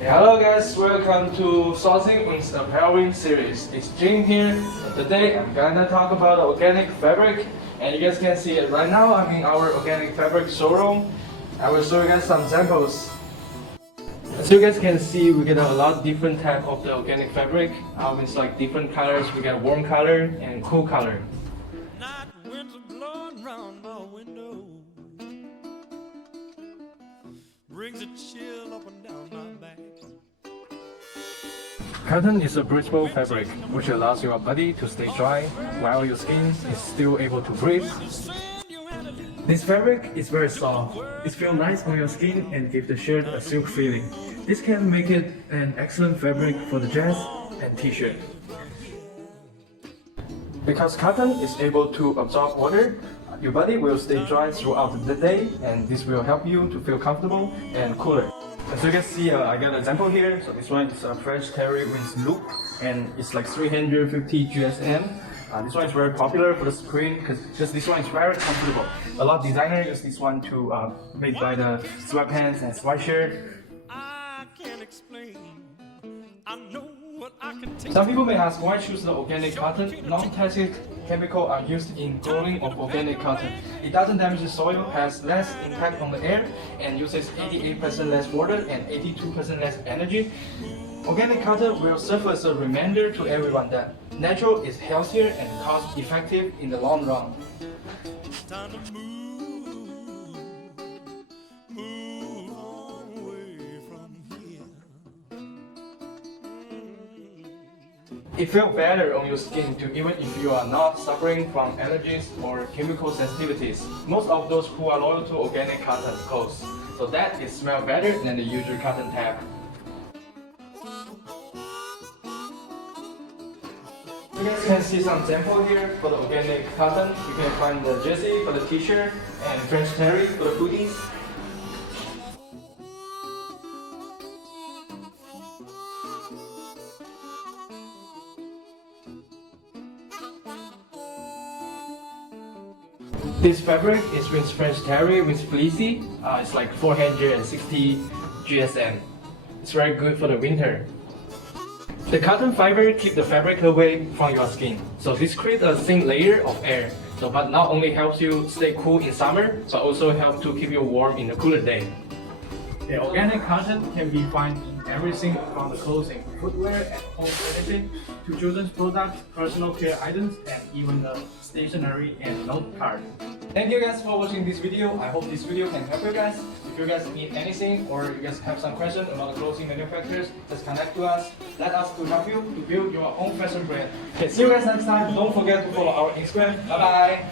Hello guys, welcome to Sourcing with ApparelWin series. It's Jim here. Today I'm gonna talk about organic fabric, and you guys can see it right now. I'm in our organic fabric showroom. I will show you guys some samples. As you guys can see, we get a lot of different type of the organic fabric. It's like different colors. We got warm color and cool color. Night winds are blowing round my window, brings a chill up and down my back. Cotton is a breathable fabric, which allows your body to stay dry while your skin is still able to breathe. This fabric is very soft. It feels nice on your skin and gives the shirt a silk feeling. This can make it an excellent fabric for the dress and t-shirt. Because cotton is able to absorb water, your body will stay dry throughout the day, and this will help you to feel comfortable and cooler. As you can see, I got an example here. So this one is a French terry with loop, and it's like 350 GSM. This one is very popular for the spring because just this one is very comfortable. A lot of designers use this one to make by the sweatpants and sweatshirt. I can't explain. I know what I can take. Some people may ask why choose the organic cotton. Non-toxic chemicals are used in growing of organic cotton. It doesn't damage the soil, has less impact on the air, and uses 88% less water and 82% less energy. Organic cotton will serve as a reminder to everyone that natural is healthier and cost-effective in the long run. It's time to move away from here. It feels better on your skin too, even if you are not suffering from allergies or chemical sensitivities. Most of those who are loyal to organic cotton clothes, so that it smells better than the usual cotton tab. You guys can see some sample here for the organic cotton. You can find the jersey for the t-shirt and French terry for the hoodies. This fabric is with French terry with fleecy. It's like 460 GSM. It's very good for the winter. The cotton fiber keeps the fabric away from your skin, so this creates a thin layer of air. But not only helps you stay cool in summer, so also helps to keep you warm in the cooler day. The organic cotton can be found in everything from the clothing, footwear, and home furnishing to children's products, personal care items, and even the stationery and note card. Thank you guys for watching this video. I hope this video can help you guys. If you guys need anything or you guys have some questions about the clothing manufacturers, just connect to us. Let us to help you to build your own fashion brand. Okay, see you guys next time. Don't forget to follow our Instagram. Bye bye.